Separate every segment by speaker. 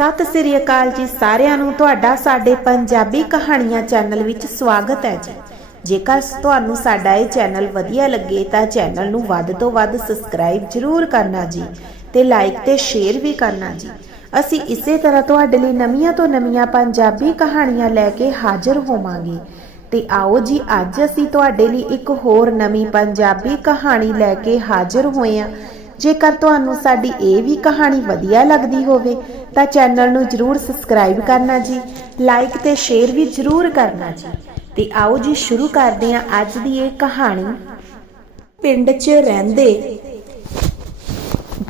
Speaker 1: ਸਤਿ ਸ੍ਰੀ ਅਕਾਲ ਜੀ ਸਾਰਿਆਂ ਨੂੰ। ਤੁਹਾਡਾ ਸਾਡੇ ਪੰਜਾਬੀ ਕਹਾਣੀਆਂ ਚੈਨਲ ਵਿੱਚ ਸਵਾਗਤ ਹੈ ਜੀ। ਜੇਕਰ ਤੁਹਾਨੂੰ ਸਾਡਾ ਇਹ ਚੈਨਲ ਵਧੀਆ ਲੱਗੇ ਤਾਂ ਚੈਨਲ ਨੂੰ ਵੱਧ ਤੋਂ ਵੱਧ ਸਬਸਕ੍ਰਾਈਬ ਜ਼ਰੂਰ ਕਰਨਾ ਜੀ ਤੇ ਲਾਈਕ ਤੇ ਸ਼ੇਅਰ ਵੀ ਕਰਨਾ ਜੀ। ਅਸੀਂ ਇਸੇ ਤਰ੍ਹਾਂ ਤੁਹਾਡੇ ਲਈ ਨਵੀਆਂ ਤੋਂ ਨਵੀਆਂ ਪੰਜਾਬੀ ਕਹਾਣੀਆਂ ਲੈ ਕੇ ਹਾਜ਼ਰ ਹੋਵਾਂਗੇ। ਤੇ ਆਓ ਜੀ, ਅੱਜ ਅਸੀਂ ਤੁਹਾਡੇ ਲਈ ਇੱਕ ਹੋਰ ਨਵੀਂ ਪੰਜਾਬੀ ਕਹਾਣੀ ਲੈ ਕੇ ਹਾਜ਼ਰ ਹੋਏ ਹਾਂ। ਜੇਕਰ ਤੁਹਾਨੂੰ ਸਾਡੀ ਇਹ ਵੀ ਕਹਾਣੀ ਵਧੀਆ ਲੱਗਦੀ ਹੋਵੇ, ਤਾਂ ਚੈਨਲ ਨੂੰ ਜਰੂਰ ਸਬਸਕ੍ਰਾਈਬ ਕਰਨਾ ਜੀ, ਲਾਈਕ ਤੇ ਸ਼ੇਅਰ ਵੀ ਜਰੂਰ ਕਰਨਾ ਜੀ। ਤੇ ਆਓ ਜੀ, ਸ਼ੁਰੂ ਕਰਦੇ ਹਾਂ ਅੱਜ ਦੀ ਇਹ ਕਹਾਣੀ। ਪਿੰਡ 'ਚ ਰਹਿੰਦੇ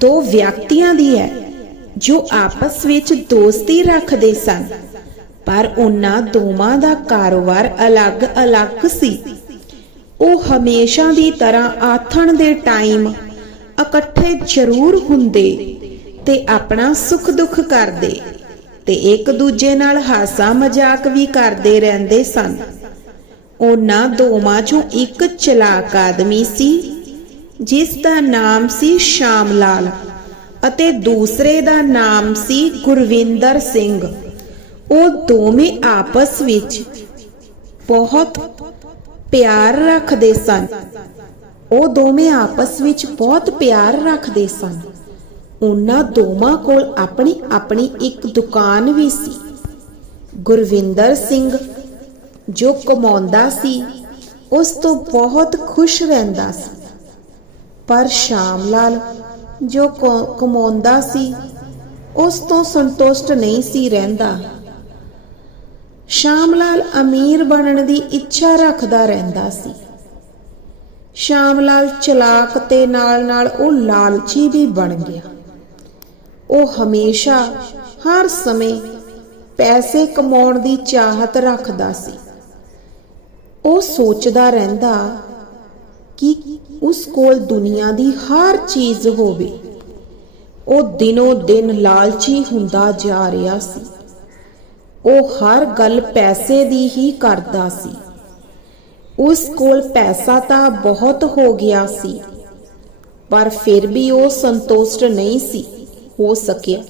Speaker 1: ਦੋ ਵਿਅਕਤੀਆਂ ਦੀ ਹੈ, ਜੋ ਆਪਸ ਵਿੱਚ ਦੋਸਤੀ ਰੱਖਦੇ ਸਨ, ਪਰ ਉਹਨਾਂ ਦੋਵਾਂ ਦਾ ਕਾਰੋਬਾਰ ਅਲੱਗ-ਅਲੱਗ ਸੀ। ਉਹ ਹਮੇਸ਼ਾ ਦੀ ਤਰ੍ਹਾਂ ਆਥਣ ਦੇ ਟਾਈਮ ਇਕੱਠੇ ਜ਼ਰੂਰ ਹੁੰਦੇ ਤੇ ਆਪਣਾ ਸੁੱਖ ਦੁੱਖ ਕਰਦੇ ਤੇ ਇੱਕ ਦੂਜੇ ਨਾਲ ਹਾਸਾ ਮਜ਼ਾਕ ਵੀ ਕਰਦੇ ਰਹਿੰਦੇ ਸਨ। ਉਹਨਾਂ ਦੋਵਾਂ ਚੋਂ ਇੱਕ ਚਲਾਕ ਆਦਮੀ ਸੀ, ਜਿਸ ਦਾ ਨਾਮ ਸੀ ਸ਼ਾਮ ਲਾਲ ਅਤੇ ਦੂਸਰੇ ਦਾ ਨਾਮ ਸੀ ਗੁਰਵਿੰਦਰ ਸਿੰਘ। ਉਹ ਦੋਵੇਂ ਆਪਸ ਵਿੱਚ ਬਹੁਤ ਪਿਆਰ ਰੱਖਦੇ ਸਨ। ਉਹ ਦੋਵੇਂ ਆਪਸ ਵਿੱਚ ਬਹੁਤ ਪਿਆਰ ਰੱਖਦੇ ਸਨ। ਉਹਨਾਂ ਦੋਵਾਂ ਕੋਲ ਆਪਣੀ ਆਪਣੀ ਇੱਕ ਦੁਕਾਨ ਵੀ ਸੀ। ਗੁਰਵਿੰਦਰ ਸਿੰਘ ਜੋ ਕਮਾਉਂਦਾ ਸੀ, ਉਸ ਤੋਂ ਬਹੁਤ ਖੁਸ਼ ਰਹਿੰਦਾ ਸੀ। ਪਰ ਸ਼ਾਮ ਲਾਲ ਜੋ ਕਮਾਉਂਦਾ ਸੀ, ਉਸ ਤੋਂ ਸੰਤੁਸ਼ਟ ਨਹੀਂ ਸੀ ਰਹਿੰਦਾ। ਸ਼ਾਮ ਲਾਲ ਅਮੀਰ ਬਣਨ ਦੀ ਇੱਛਾ ਰੱਖਦਾ ਰਹਿੰਦਾ ਸੀ। ਸ਼ਾਮ ਲਾਲ ਚਲਾਕ ਤੇ ਨਾਲ-ਨਾਲ ਉਹ ਲਾਲਚੀ ਵੀ ਬਣ ਗਿਆ। ਉਹ ਹਮੇਸ਼ਾ ਹਰ ਸਮੇਂ ਪੈਸੇ ਕਮਾਉਣ ਦੀ ਚਾਹਤ ਰੱਖਦਾ ਸੀ। ਉਹ ਸੋਚਦਾ ਰਹਿੰਦਾ ਕਿ ਉਸ ਕੋਲ ਦੁਨੀਆ ਦੀ ਹਰ ਚੀਜ਼ ਹੋਵੇ। ਉਹ ਦਿਨੋ ਦਿਨ ਲਾਲਚੀ ਹੁੰਦਾ ਜਾ ਰਿਹਾ ਸੀ। ਉਹ ਹਰ ਗੱਲ ਪੈਸੇ ਦੀ ਹੀ ਕਰਦਾ ਸੀ। ਉਸ ਕੋਲ ਪੈਸਾ ਤਾਂ ਬਹੁਤ ਹੋ ਗਿਆ ਸੀ, ਪਰ ਫਿਰ ਵੀ ਉਹ ਸੰਤੁਸ਼ਟ ਨਹੀਂ ਸੀ, ਹੋ ਸਕਿਆ।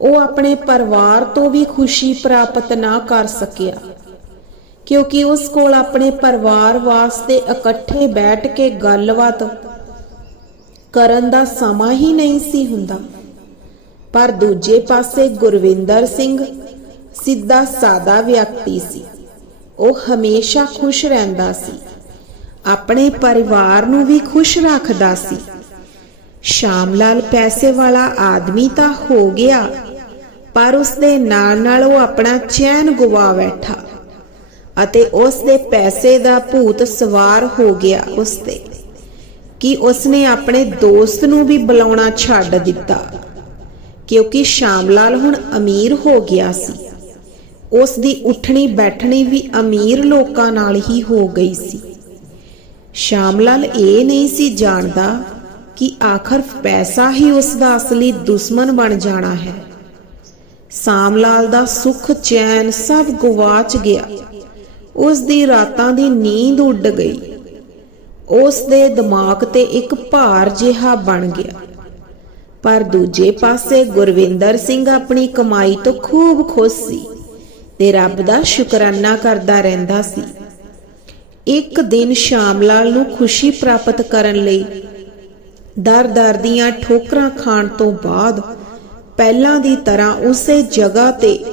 Speaker 1: ਉਹ ਆਪਣੇ ਪਰਿਵਾਰ ਤੋਂ ਵੀ ਖੁਸ਼ੀ ਪ੍ਰਾਪਤ ਨਾ ਕਰ ਸਕਿਆ, ਕਿਉਂਕਿ ਉਸ ਕੋਲ ਆਪਣੇ ਪਰਿਵਾਰ ਵਾਸਤੇ ਇਕੱਠੇ ਬੈਠ ਕੇ ਗੱਲਬਾਤ ਕਰਨ ਦਾ ਸਮਾਂ ਹੀ ਨਹੀਂ ਸੀ ਹੁੰਦਾ। ਪਰ ਦੂਜੇ ਪਾਸੇ ਗੁਰਵਿੰਦਰ ਸਿੰਘ ਸਿੱਧਾ ਸਾਦਾ ਵਿਅਕਤੀ ਸੀ। ਉਹ ਹਮੇਸ਼ਾ ਖੁਸ਼ ਰਹਿੰਦਾ ਸੀ। ਆਪਣੇ ਪਰਿਵਾਰ ਨੂੰ ਵੀ ਖੁਸ਼ ਰੱਖਦਾ ਸੀ। ਸ਼ਾਮ ਲਾਲ ਪੈਸੇ ਵਾਲਾ ਆਦਮੀ ਤਾਂ ਹੋ ਗਿਆ, ਪਰ ਉਸ ਦੇ ਨਾਲ ਨਾਲ ਉਹ ਆਪਣਾ ਚੈਨ ਗਵਾ ਬੈਠਾ ਅਤੇ ਉਸ ਦੇ ਪੈਸੇ ਦਾ ਭੂਤ ਸਵਾਰ ਹੋ ਗਿਆ ਉਸ ਤੇ ਕਿ ਉਸਨੇ ਆਪਣੇ ਦੋਸਤ ਨੂੰ ਵੀ ਬੁਲਾਉਣਾ ਛੱਡ ਦਿੱਤਾ, ਕਿਉਂਕਿ ਸ਼ਾਮ ਲਾਲ ਹੁਣ ਅਮੀਰ ਹੋ ਗਿਆ ਸੀ। ਉਸ ਦੀ ਉਠਣੀ ਬੈਠਣੀ ਵੀ ਅਮੀਰ ਲੋਕਾਂ ਨਾਲ ਹੀ ਹੋ ਗਈ ਸੀ। ਸ਼ਾਮਲਾਲ ਇਹ ਨਹੀਂ ਸੀ ਜਾਣਦਾ ਕਿ ਆਖਰ ਪੈਸਾ ਹੀ ਉਸ ਦਾ ਅਸਲੀ ਦੁਸ਼ਮਣ ਬਣ ਜਾਣਾ ਹੈ। ਸਾਮ ਲਾਲ ਦਾ ਸੁੱਖ, ਚੈਨ ਸਭ ਗਵਾਚ ਗਿਆ। ਉਸ ਦੀ ਰਾਤਾਂ ਦੀ ਨੀਂਦ ਉੱਡ ਗਈ। ਉਸ ਦੇ ਦਿਮਾਗ ਤੇ ਇੱਕ ਭਾਰ ਜਿਹਾ ਬਣ ਗਿਆ। ਪਰ ਦੂਜੇ ਪਾਸੇ ਗੁਰਵਿੰਦਰ ਸਿੰਘ ਆਪਣੀ ਕਮਾਈ ਤੋਂ ਖੂਬ ਖੁਸ਼ ਸੀ। ਤੇ ਰੱਬ ਦਾ ਸ਼ੁਕਰਾਨਾ ਕਰਦਾ ਰਹਿੰਦਾ ਸੀ। ਇੱਕ ਦਿਨ ਸ਼ਾਮ ਲਾਲ ਨੂੰ ਖੁਸ਼ੀ ਪ੍ਰਾਪਤ ਕਰਨ ਲਈ ਦਰ-ਦਰ ਦੀਆਂ ਠੋਕਰਾਂ ਖਾਣ ਤੋਂ ਬਾਅਦ ਪਹਿਲਾਂ ਦੀ ਤਰ੍ਹਾਂ ਉਸੇ ਜਗ੍ਹਾ ਤੇ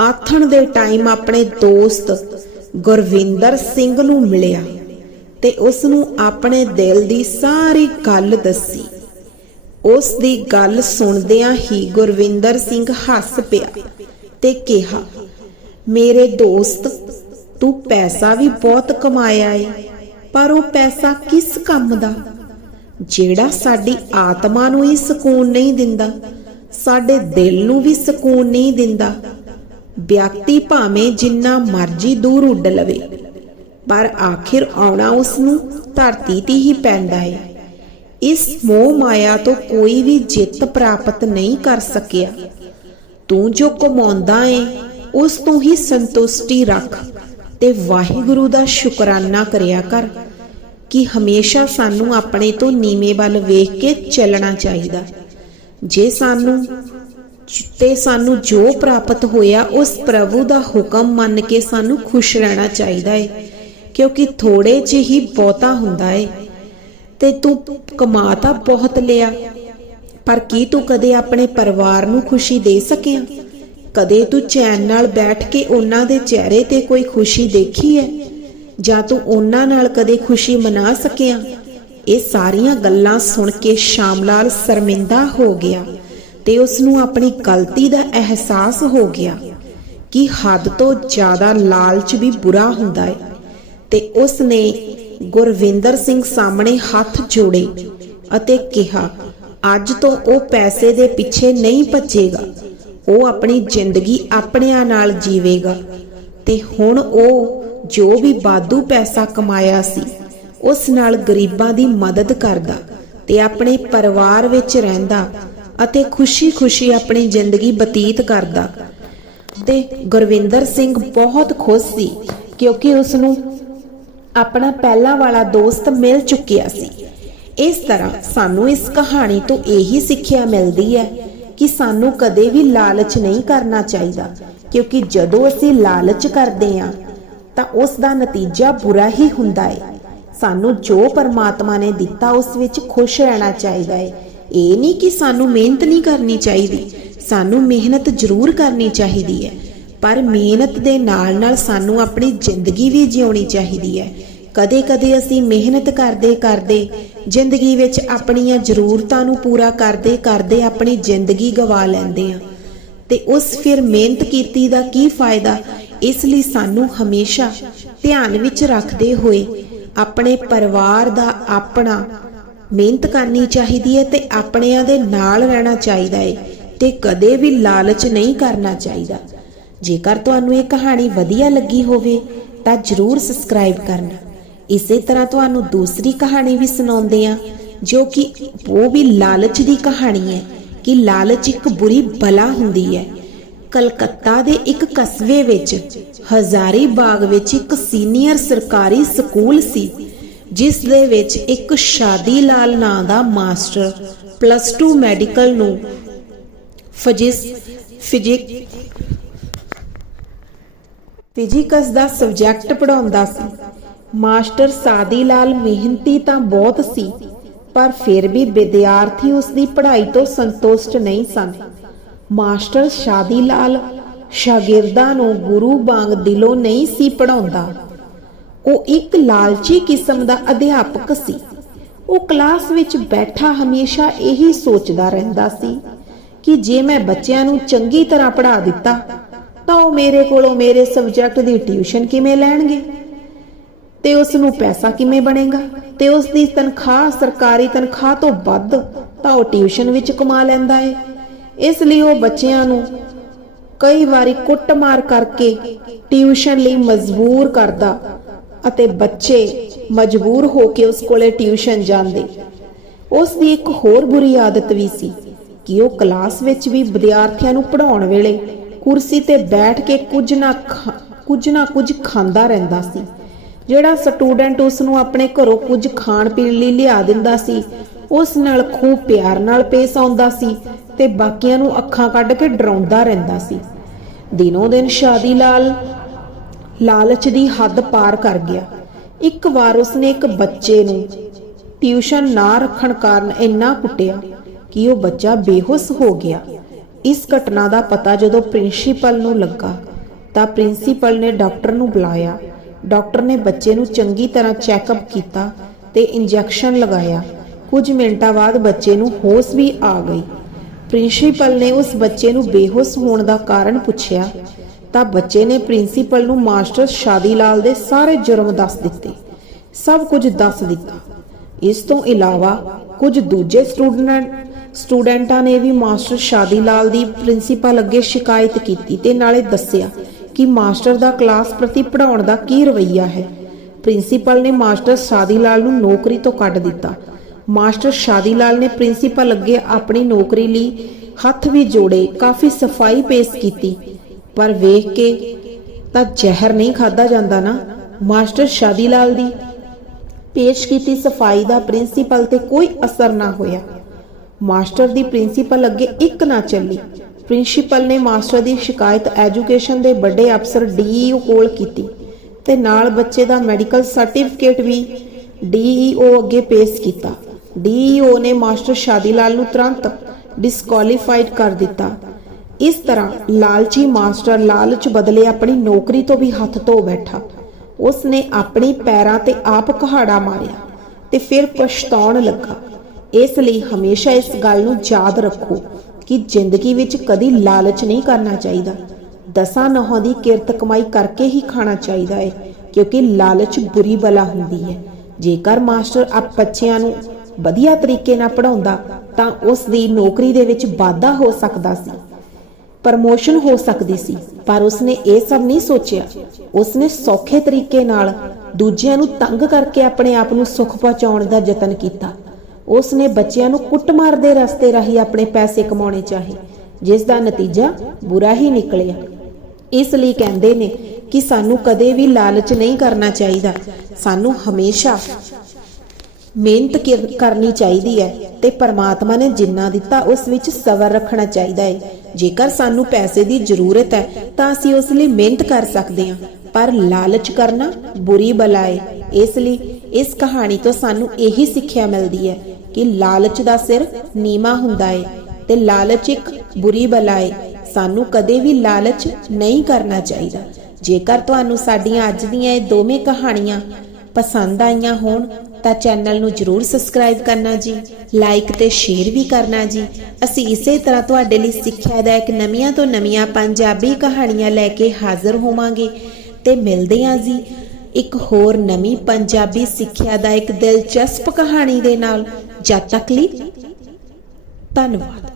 Speaker 1: ਆਥਣ ਦੇ ਟਾਈਮ ਆਪਣੇ ਦੋਸਤ ਗੁਰਵਿੰਦਰ ਸਿੰਘ ਨੂੰ ਮਿਲਿਆ ਤੇ ਉਸ ਨੂੰ ਆਪਣੇ ਦਿਲ ਦੀ ਸਾਰੀ ਗੱਲ ਦੱਸੀ। ਉਸ ਦੀ ਗੱਲ ਸੁਣਦਿਆਂ ਹੀ ਗੁਰਵਿੰਦਰ ਸਿੰਘ ਹੱਸ ਪਿਆ ਤੇ ਕਿਹਾ ਮੇਰੇ ਦੋਸਤ, ਤੂੰ ਪੈਸਾ ਵੀ ਬਹੁਤ ਕਮਾਇਆ ਏ, ਪਰ ਉਹ ਪੈਸਾ ਕਿਸ ਕੰਮ ਦਾ? ਜਿਹੜਾ ਸਾਡੀ ਆਤਮਾ ਨੂੰ ਹੀ ਸਕੂਨ ਨਹੀਂ ਦਿੰਦਾ, ਸਾਡੇ ਦਿਲ ਨੂੰ ਵੀ ਸਕੂਨ ਨਹੀਂ ਦਿੰਦਾ। ਵਿਅਕਤੀ ਭਾਵੇਂ ਜਿੰਨਾ ਮਰਜ਼ੀ ਦੂਰ ਉੱਡ ਲਵੇ, ਪਰ ਆਖਿਰ ਆਉਣਾ ਉਸ ਨੂੰ ਧਰਤੀ ਤੇ ਹੀ ਪੈਂਦਾ ਹੈ ਇਸ ਮੋਹ ਮਾਇਆ ਤੋਂ ਕੋਈ ਵੀ ਜਿੱਤ ਪ੍ਰਾਪਤ ਨਹੀਂ ਕਰ ਸਕਿਆ। ਤੂੰ ਜੋ ਕਮਾਉਂਦਾ ਏ ਉਸ ਤੋਂ ਹੀ ਸੰਤੁਸ਼ਟੀ ਰੱਖ ਤੇ ਵਾਹਿਗੁਰੂ ਦਾ ਸ਼ੁਕਰਾਨਾ ਕਰਿਆ ਕਰ ਕਿ ਹਮੇਸ਼ਾ ਸਾਨੂੰ ਆਪਣੇ ਤੋਂ ਨੀਵੇਂ ਵੱਲ ਵੇਖ ਕੇ ਚੱਲਣਾ ਚਾਹੀਦਾ। ਜੇ ਸਾਨੂੰ, ਤੇ ਸਾਨੂੰ ਜੋ ਪ੍ਰਾਪਤ ਹੋਇਆ ਉਸ ਪ੍ਰਭੂ ਦਾ ਹੁਕਮ ਮੰਨ ਕੇ ਸਾਨੂੰ ਖੁਸ਼ ਰਹਿਣਾ ਚਾਹੀਦਾ ਹੈ ਕਿਉਂਕਿ ਥੋੜੇ 'ਚ ਹੀ ਬਹੁਤਾ ਹੁੰਦਾ ਹੈ ਤੇ ਤੂੰ ਕਮਾ ਤਾਂ ਬਹੁਤ ਲਿਆ, ਪਰ ਕੀ ਤੂੰ ਕਦੇ ਆਪਣੇ ਪਰਿਵਾਰ ਨੂੰ ਖੁਸ਼ੀ ਦੇ ਸਕਿਆ? ਕਦੇ ਤੂੰ ਚੈਨ ਨਾਲ ਬੈਠ ਕੇ ਉਹਨਾਂ ਦੇ ਚਿਹਰੇ ਤੇ ਕੋਈ ਖੁਸ਼ੀ ਦੇਖੀ ਹੈ ਜਾਂ ਤੂੰ ਉਹਨਾਂ ਨਾਲ ਕਦੇ ਖੁਸ਼ੀ ਮਨਾ ਸਕਿਆ? ਇਹ ਸਾਰੀਆਂ ਗੱਲਾਂ ਸੁਣ ਕੇ ਸ਼ਾਮਲਾਲ ਸ਼ਰਮਿੰਦਾ ਹੋ ਗਿਆ ਤੇ ਉਸ ਨੂੰ ਆਪਣੀ ਗਲਤੀ ਦਾ ਅਹਿਸਾਸ ਹੋ ਗਿਆ ਕਿ ਹੱਦ ਤੋਂ ਜ਼ਿਆਦਾ ਲਾਲਚ ਵੀ ਬੁਰਾ ਹੁੰਦਾ ਹੈ ਤੇ ਉਸ ਨੇ ਗੁਰਵਿੰਦਰ ਸਿੰਘ ਸਾਹਮਣੇ ਹੱਥ ਜੋੜੇ ਅਤੇ ਕਿਹਾ, ਅੱਜ ਤੋਂ ਉਹ ਪੈਸੇ ਦੇ ਪਿੱਛੇ ਨਹੀਂ ਭੱਜੇਗਾ। ਉਹ ਆਪਣੀ ਜ਼ਿੰਦਗੀ ਆਪਣਿਆਂ ਨਾਲ ਜੀਵੇਗਾ। ਤੇ ਹੁਣ ਉਹ ਜੋ ਵੀ ਬਾਦੂ ਪੈਸਾ ਕਮਾਇਆ ਸੀ, ਉਸ ਨਾਲ ਗਰੀਬਾਂ ਦੀ ਮਦਦ ਕਰਦਾ ਤੇ ਆਪਣੇ ਪਰਿਵਾਰ ਵਿੱਚ ਰਹਿੰਦਾ ਅਤੇ ਖੁਸ਼ੀ-ਖੁਸ਼ੀ ਆਪਣੀ ਜ਼ਿੰਦਗੀ ਬਤੀਤ ਕਰਦਾ। ਤੇ ਗੁਰਵਿੰਦਰ ਸਿੰਘ ਬਹੁਤ ਖੁਸ਼ ਸੀ ਕਿਉਂਕਿ ਉਸ ਨੂੰ ਆਪਣਾ ਪਹਿਲਾ ਵਾਲਾ ਦੋਸਤ ਮਿਲ ਚੁੱਕਿਆ ਸੀ। ਇਸ ਤਰ੍ਹਾਂ ਸਾਨੂੰ ਇਸ ਕਹਾਣੀ ਤੋਂ ਇਹੀ ਸਿੱਖਿਆ ਮਿਲਦੀ ਹੈ ਕਿ ਸਾਨੂੰ ਕਦੇ ਵੀ ਲਾਲਚ ਨਹੀਂ ਕਰਨਾ ਚਾਹੀਦਾ। ਕਿਉਂਕਿ ਜਦੋਂ ਅਸੀਂ ਲਾਲਚ ਕਰਦੇ ਹਾਂ, ਤਾਂ ਉਸ ਦਾ ਨਤੀਜਾ ਬੁਰਾ ਹੀ ਹੁੰਦਾ ਹੈ ਸਾਨੂੰ ਜੋ ਪਰਮਾਤਮਾ ਨੇ ਦਿੱਤਾ, ਉਸ ਵਿੱਚ ਖੁਸ਼ ਰਹਿਣਾ ਚਾਹੀਦਾ ਹੈ ਇਹ ਨਹੀਂ ਕਿ ਸਾਨੂੰ ਮਿਹਨਤ ਨਹੀਂ ਕਰਨੀ ਚਾਹੀਦੀ। ਸਾਨੂੰ ਮਿਹਨਤ ਜ਼ਰੂਰ ਕਰਨੀ ਚਾਹੀਦੀ ਹੈ ਪਰ ਮਿਹਨਤ ਦੇ ਨਾਲ ਨਾਲ ਸਾਨੂੰ ਆਪਣੀ ਜ਼ਿੰਦਗੀ ਵੀ ਜਿਉਣੀ ਚਾਹੀਦੀ ਹੈ ਕਦੇ-ਕਦੇ ਅਸੀਂ ਮਿਹਨਤ ਕਰਦੇ ਕਰਦੇ, ਜ਼ਿੰਦਗੀ ਵਿੱਚ ਆਪਣੀਆਂ ਜ਼ਰੂਰਤਾਂ ਨੂੰ ਪੂਰਾ ਕਰਦੇ ਕਰਦੇ ਆਪਣੀ ਜ਼ਿੰਦਗੀ ਗਵਾ ਲੈਂਦੇ ਹਾਂ। ਤੇ ਉਸ ਫਿਰ ਮਿਹਨਤ ਕੀਤੀ ਦਾ ਕੀ ਫਾਇਦਾ? ਇਸ ਲਈ ਸਾਨੂੰ ਹਮੇਸ਼ਾ ਧਿਆਨ ਵਿੱਚ ਰੱਖਦੇ ਹੋਏ ਆਪਣੇ ਪਰਿਵਾਰ ਦਾ ਆਪਣਾ ਮਿਹਨਤ ਕਰਨੀ ਚਾਹੀਦੀ ਹੈ ਤੇ ਆਪਣਿਆਂ ਦੇ ਨਾਲ ਰਹਿਣਾ ਚਾਹੀਦਾ ਹੈ ਤੇ ਕਦੇ ਵੀ ਲਾਲਚ ਨਹੀਂ ਕਰਨਾ ਚਾਹੀਦਾ। ਜੇਕਰ ਤੁਹਾਨੂੰ ਇਹ ਕਹਾਣੀ ਵਧੀਆ ਲੱਗੀ ਹੋਵੇ ਤਾਂ ਜਰੂਰ ਸਬਸਕ੍ਰਾਈਬ ਕਰਨਾ। ਇਸੇ ਤਰ੍ਹਾਂ ਤੁਹਾਨੂੰ ਦੂਸਰੀ ਕਹਾਣੀ ਵੀ ਸੁਣਾਉਂਦੇ ਆ ਜੋ ਕਿ ਉਹ ਵੀ ਲਾਲਚ ਦੀ ਕਹਾਣੀ ਹੈ ਕਿ ਲਾਲਚ ਇੱਕ ਬੁਰੀ ਬਲਾ ਹੁੰਦੀ ਹੈ। ਕਲਕੱਤਾ ਦੇ ਇੱਕ ਕਸਬੇ ਵਿੱਚ, ਹਜ਼ਾਰੀ ਬਾਗ ਵਿੱਚ ਇੱਕ ਸੀਨੀਅਰ ਸਰਕਾਰੀ ਸਕੂਲ ਸੀ, ਜਿਸ ਦੇ ਵਿੱਚ ਇੱਕ ਸ਼ਾਦੀ ਲਾਲ ਨਾਂ ਦਾ ਮਾਸਟਰ ਪਲੱਸ 2 ਮੈਡੀਕਲ ਨੂੰ ਫਿਜ਼ਿਸ, ਫਿਜ਼ਿਕ, ਫਿਜ਼ਿਕਸ ਦਾ ਸਬਜੈਕਟ ਪੜਾਉਂਦਾ ਸੀ। ਮਾਸਟਰ ਸਾਦੀ ਲਾਲ ਮਿਹਨਤੀ ਤਾਂ ਬਹੁਤ ਸੀ, ਪਰ ਫਿਰ ਵੀ ਵਿਦਿਆਰਥੀ ਉਸ ਦੀ ਪੜ੍ਹਾਈ ਤੋਂ ਸੰਤੁਸ਼ਟ ਨਹੀਂ ਸਨ। ਮਾਸਟਰ ਸ਼ਾਦੀ ਲਾਲ ਸ਼ਾਗਿਰਦਾਂ ਨੂੰ ਗੁਰੂ ਵਾਂਗ ਦਿਲੋਂ ਨਹੀਂ ਸੀ ਪੜਾਉਂਦਾ ਉਹ ਇੱਕ ਲਾਲਚੀ ਕਿਸਮ ਦਾ ਅਧਿਆਪਕ ਸੀ। ਉਹ ਕਲਾਸ ਵਿੱਚ ਬੈਠਾ ਹਮੇਸ਼ਾ ਇਹੀ ਸੋਚਦਾ ਰਹਿੰਦਾ ਸੀ ਕਿ ਜੇ ਮੈਂ ਬੱਚਿਆਂ ਨੂੰ ਚੰਗੀ ਤਰ੍ਹਾਂ ਪੜ੍ਹਾ ਦਿੱਤਾ, ਤਾਂ ਉਹ ਮੇਰੇ ਕੋਲੋਂ ਮੇਰੇ ਸਬਜੈਕਟ ਦੀ ਟਿਊਸ਼ਨ ਕਿਵੇਂ ਲੈਣਗੇ? ਤੇ ਉਸ ਨੂੰ ਪੈਸਾ ਕਿਵੇਂ ਬਣੇਗਾ? ਤੇ ਉਸ ਦੀ ਤਨਖਾਹ ਸਰਕਾਰੀ ਤਨਖਾਹ ਤੋਂ ਵੱਧ ਤਾਂ ਉਹ ਟਿਊਸ਼ਨ ਵਿੱਚ ਕਮਾ ਲੈਂਦਾ ਏ। ਇਸ ਲਈ ਉਹ ਬੱਚਿਆਂ ਨੂੰ ਕਈ ਵਾਰੀ ਕੁੱਟਮਾਰ ਕਰਕੇ ਟਿਊਸ਼ਨ ਲਈ ਮਜਬੂਰ ਕਰਦਾ ਅਤੇ ਬੱਚੇ ਮਜਬੂਰ ਹੋ ਕੇ ਉਸ ਕੋਲੇ ਟਿਊਸ਼ਨ ਜਾਂਦੇ। ਉਸ ਦੀ ਇੱਕ ਹੋਰ ਬੁਰੀ ਆਦਤ ਵੀ ਸੀ ਕਿ ਉਹ ਕਲਾਸ ਵਿੱਚ ਵੀ ਵਿਦਿਆਰਥੀਆਂ ਨੂੰ ਪੜਾਉਣ ਵੇਲੇ ਕੁਰਸੀ ਤੇ ਬੈਠ ਕੇ ਕੁਝ ਨਾ ਖਾ- ਕੁਝ ਨਾ ਕੁਝ ਖਾਂਦਾ ਰਹਿੰਦਾ ਸੀ। ਜਿਹੜਾ ਸਟੂਡੈਂਟ ਉਸ ਨੂੰ ਆਪਣੇ ਘਰੋਂ ਕੁਝ ਖਾਣ ਪੀਣ ਲਈ ਲਿਆ ਦਿੰਦਾ ਸੀ, ਉਸ ਨਾਲ ਖੂਬ ਪਿਆਰ ਨਾਲ ਪੇਸ਼ ਆਉਂਦਾ ਸੀ ਤੇ ਬਾਕੀਆਂ ਨੂੰ ਅੱਖਾਂ ਕੱਢ ਕੇ ਡਰਾਉਂਦਾ ਰਹਿੰਦਾ ਸੀ। ਦਿਨੋਂ ਦਿਨ ਸ਼ਾਦੀ ਲਾਲ, ਲਾਲਚ ਦੀ ਹੱਦ ਪਾਰ ਕਰ ਗਿਆ। ਇੱਕ ਵਾਰ ਉਸਨੇ ਇੱਕ ਬੱਚੇ ਨੂੰ ਟਿਊਸ਼ਨ ਨਾ ਰੱਖਣ ਕਾਰਨ ਇੰਨਾ ਕੁੱਟਿਆ ਕਿ ਉਹ ਬੱਚਾ ਬੇਹੋਸ਼ ਹੋ ਗਿਆ। ਇਸ ਘਟਨਾ ਦਾ ਪਤਾ ਜਦੋਂ ਪ੍ਰਿੰਸੀਪਲ ਨੂੰ ਲੱਗਾ ਤਾਂ ਪ੍ਰਿੰਸੀਪਲ ਨੇ ਡਾਕਟਰ ਨੂੰ ਬੁਲਾਇਆ। ਡਾਕਟਰ ਨੇ ਬੱਚੇ ਨੂੰ ਚੰਗੀ ਤਰ੍ਹਾਂ ਚੈੱਕਅਪ ਕੀਤਾ ਤੇ ਇੰਜੈਕਸ਼ਨ ਲਗਾਇਆ। ਕੁਝ ਮਿੰਟਾਂ ਬਾਅਦ ਬੱਚੇ ਨੂੰ ਹੋਸ਼ ਵੀ ਆ ਗਈ। ਪ੍ਰਿੰਸੀਪਲ ਨੇ ਉਸ ਬੱਚੇ ਨੂੰ ਬੇਹੋਸ਼ ਹੋਣ ਦਾ ਕਾਰਨ ਪੁੱਛਿਆ। ਤਾਂ ਬੱਚੇ ਨੇ ਪ੍ਰਿੰਸੀਪਲ ਨੂੰ ਮਾਸਟਰ ਸ਼ਾਦੀ ਲਾਲ ਦੇ ਸਾਰੇ ਜੁਰਮ ਦੱਸ ਦਿੱਤੇ। ਸਭ ਕੁਝ ਦੱਸ ਦਿੱਤਾ। ਇਸ ਤੋਂ ਇਲਾਵਾ ਕੁਝ ਦੂਜੇ ਸਟੂਡੈਂਟ, ਸਟੂਡੈਂਟਾਂ ਨੇ ਵੀ ਮਾਸਟਰ ਸ਼ਾਦੀ ਲਾਲ ਦੀ ਪ੍ਰਿੰਸੀਪਲ ਅੱਗੇ ਸ਼ਿਕਾਇਤ ਕੀਤੀ ਤੇ ਨਾਲੇ ਦੱਸਿਆ ਕਿ ਮਾਸਟਰ ਦਾ ਕਲਾਸ ਪ੍ਰਤੀ ਪੜਾਉਣ ਦਾ ਕੀ ਰਵੱਈਆ ਹੈ। ਪ੍ਰਿੰਸੀਪਲ ਨੇ ਮਾਸਟਰ ਸ਼ਾਦੀ ਲਾਲ ਨੂੰ ਨੌਕਰੀ ਤੋਂ ਕੱਢ ਦਿੱਤਾ। ਮਾਸਟਰ ਸ਼ਾਦੀ ਲਾਲ ਨੇ ਪ੍ਰਿੰਸੀਪਲ ਅੱਗੇ ਆਪਣੀ ਨੌਕਰੀ ਲਈ ਹੱਥ ਵੀ ਜੋੜੇ, ਕਾਫੀ ਸਫ਼ਾਈ ਪੇਸ਼ ਕੀਤੀ। ਪਰ ਵੇਖ ਕੇ ਤਾਂ ਜ਼ਹਿਰ ਨਹੀਂ ਖਾਦਾ ਜਾਂਦਾ ਨਾ। ਮਾਸਟਰ ਸ਼ਾਦੀ ਲਾਲ ਦੀ ਪੇਸ਼ ਕੀਤੀ ਸਫ਼ਾਈ ਦਾ ਪ੍ਰਿੰਸੀਪਲ ਤੇ ਕੋਈ ਅਸਰ ਨਾ ਹੋਇਆ। ਮਾਸਟਰ ਦੀ ਪ੍ਰਿੰਸੀਪਲ ਅੱਗੇ ਇੱਕ ਨਾ ਚੱਲੀ। ਪ੍ਰਿੰਸੀਪਲ ਨੇ ਮਾਸਟਰ ਦੀ ਸ਼ਿਕਾਇਤ ਐਜੂਕੇਸ਼ਨ ਦੇ ਵੱਡੇ ਅਫਸਰ ਡੀਈਓ ਕੋਲ ਕੀਤੀ ਤੇ ਨਾਲ ਬੱਚੇ ਦਾ ਮੈਡੀਕਲ ਸਰਟੀਫਿਕੇਟ ਵੀ ਡੀਈਓ ਅੱਗੇ ਪੇਸ਼ ਕੀਤਾ। ਡੀਈਓ ਨੇ ਮਾਸਟਰ ਸ਼ਾਦੀ ਲਾਲ ਨੂੰ ਤੁਰੰਤ ਡਿਸਕੁਆਲੀਫਾਈਡ ਕਰ ਦਿੱਤਾ। ਇਸ ਤਰ੍ਹਾਂ ਲਾਲਚੀ ਮਾਸਟਰ ਲਾਲਚ ਬਦਲੇ ਆਪਣੀ ਨੌਕਰੀ ਤੋਂ ਵੀ ਹੱਥ ਧੋ ਬੈਠਾ। ਉਸ ਨੇ ਆਪਣੀ ਪੈਰਾਂ ਤੇ ਆਪ ਕਹਾੜਾ ਮਾਰਿਆ ਤੇ ਫਿਰ ਪਛਤਾਉਣ ਲੱਗਾ। ਇਸ ਲਈ ਹਮੇਸ਼ਾ ਇਸ ਗੱਲ ਨੂੰ ਯਾਦ ਰੱਖੋ। ਕਿ ਜ਼ਿੰਦਗੀ ਵਿੱਚ ਕਦੀ ਲਾਲਚ ਨਹੀਂ ਕਰਨਾ ਚਾਹੀਦਾ। ਦਸਾਂ ਨਹਾਂ ਦੀ ਕਿਰਤ ਕਮਾਈ ਕਰਕੇ ਹੀ ਖਾਣਾ ਚਾਹੀਦਾ ਹੈ ਕਿਉਂਕਿ ਲਾਲਚ ਬੁਰੀ ਬਲਾ ਹੁੰਦੀ ਹੈ ਜੇਕਰ ਮਾਸਟਰ ਆਪ ਬੱਚਿਆਂ ਨੂੰ ਵਧੀਆ ਤਰੀਕੇ ਨਾਲ ਪੜਾਉਂਦਾ ਤਾਂ ਉਸ ਦੀ ਨੌਕਰੀ ਦੇ ਵਿੱਚ ਵਾਧਾ ਹੋ ਸਕਦਾ ਸੀ, ਪ੍ਰਮੋਸ਼ਨ ਹੋ ਸਕਦੀ ਸੀ, ਪਰ ਉਸਨੇ ਇਹ ਸਭ ਨਹੀਂ ਸੋਚਿਆ। ਉਸਨੇ ਸੌਖੇ ਤਰੀਕੇ ਨਾਲ ਦੂਜਿਆਂ ਨੂੰ ਤੰਗ ਕਰਕੇ ਆਪਣੇ ਆਪ ਨੂੰ ਸੁੱਖ ਪਹੁੰਚਾਉਣ ਦਾ ਯਤਨ ਕੀਤਾ। ਉਸਨੇ ਬੱਚਿਆਂ ਨੂੰ ਕੁੱਟਮਾਰ ਦੇ ਰਸਤੇ ਰਾਹੀਂ ਆਪਣੇ ਪੈਸੇ ਕਮਾਉਣੇ ਚਾਹੇ, ਜਿਸ ਦਾ ਨਤੀਜਾ ਬੁਰਾ ਹੀ ਨਿਕਲਿਆ। ਇਸ ਲਈ ਕਹਿੰਦੇ ਨੇ ਕਿ ਸਾਨੂੰ ਕਦੇ ਵੀ ਲਾਲਚ ਨਹੀਂ ਕਰਨਾ ਚਾਹੀਦਾ। ਸਾਨੂੰ ਹਮੇਸ਼ਾ ਮਿਹਨਤ ਕਰਨੀ ਚਾਹੀਦੀ ਹੈ ਤੇ ਪਰਮਾਤਮਾ ਨੇ ਜਿੰਨਾ ਦਿੱਤਾ ਉਸ ਵਿੱਚ ਸਬਰ ਰੱਖਣਾ ਚਾਹੀਦਾ ਹੈ। ਜੇਕਰ ਸਾਨੂੰ ਪੈਸੇ ਦੀ ਜ਼ਰੂਰਤ ਹੈ, ਤਾਂ ਅਸੀਂ ਉਸ ਲਈ ਮਿਹਨਤ ਕਰ ਸਕਦੇ ਹਾਂ। ਪਰ ਲਾਲਚ ਕਰਨਾ ਬੁਰੀ ਬਲਾ ਹੈ। ਇਸ ਲਈ ਇਸ ਕਹਾਣੀ ਤੋਂ ਸਾਨੂੰ ਇਹੀ ਸਿੱਖਿਆ ਮਿਲਦੀ ਹੈ ਕਿ ਲਾਲਚ ਦਾ ਸਿਰ ਨੀਵਾ ਹੁੰਦਾ ਹੈ ਤੇ ਲਾਲਚ ਇੱਕ ਬੁਰੀ ਬਲਾ ਹੈ ਸਾਨੂੰ ਕਦੇ ਵੀ ਲਾਲਚ ਨਹੀਂ ਕਰਨਾ ਚਾਹੀਦਾ। ਜੇਕਰ ਤੁਹਾਨੂੰ ਸਾਡੀਆਂ ਅੱਜ ਦੀਆਂ ਇਹ ਦੋਵੇਂ ਕਹਾਣੀਆਂ ਪਸੰਦ ਆਈਆਂ ਹੋਣ, ਤਾਂ ਚੈਨਲ ਨੂੰ ਜਰੂਰ ਸਬਸਕ੍ਰਾਈਬ ਕਰਨਾ ਜੀ, ਲਾਈਕ ਤੇ ਸ਼ੇਅਰ ਵੀ ਕਰਨਾ ਜੀ। ਅਸੀਂ ਇਸੇ ਤਰ੍ਹਾਂ ਤੁਹਾਡੇ ਲਈ ਸਿੱਖਿਆ ਸਿੱਖਿਆਦਾਇਕ ਨਵੀਆਂ ਤੋਂ ਨਵੀਆਂ ਪੰਜਾਬੀ ਕਹਾਣੀਆਂ ਲੈ ਕੇ ਹਾਜ਼ਰ ਹੋਵਾਂਗੇ। ਤੇ ਮਿਲਦੇ ਹਾਂ ਜੀ ਇੱਕ ਹੋਰ ਨਵੀਂ ਪੰਜਾਬੀ ਸਿੱਖਿਆ ਦਾ ਇੱਕ ਦਿਲਚਸਪ ਕਹਾਣੀ ਦੇ ਨਾਲ। ਜਦ ਤੱਕ ਲਈ। ਧੰਨਵਾਦ।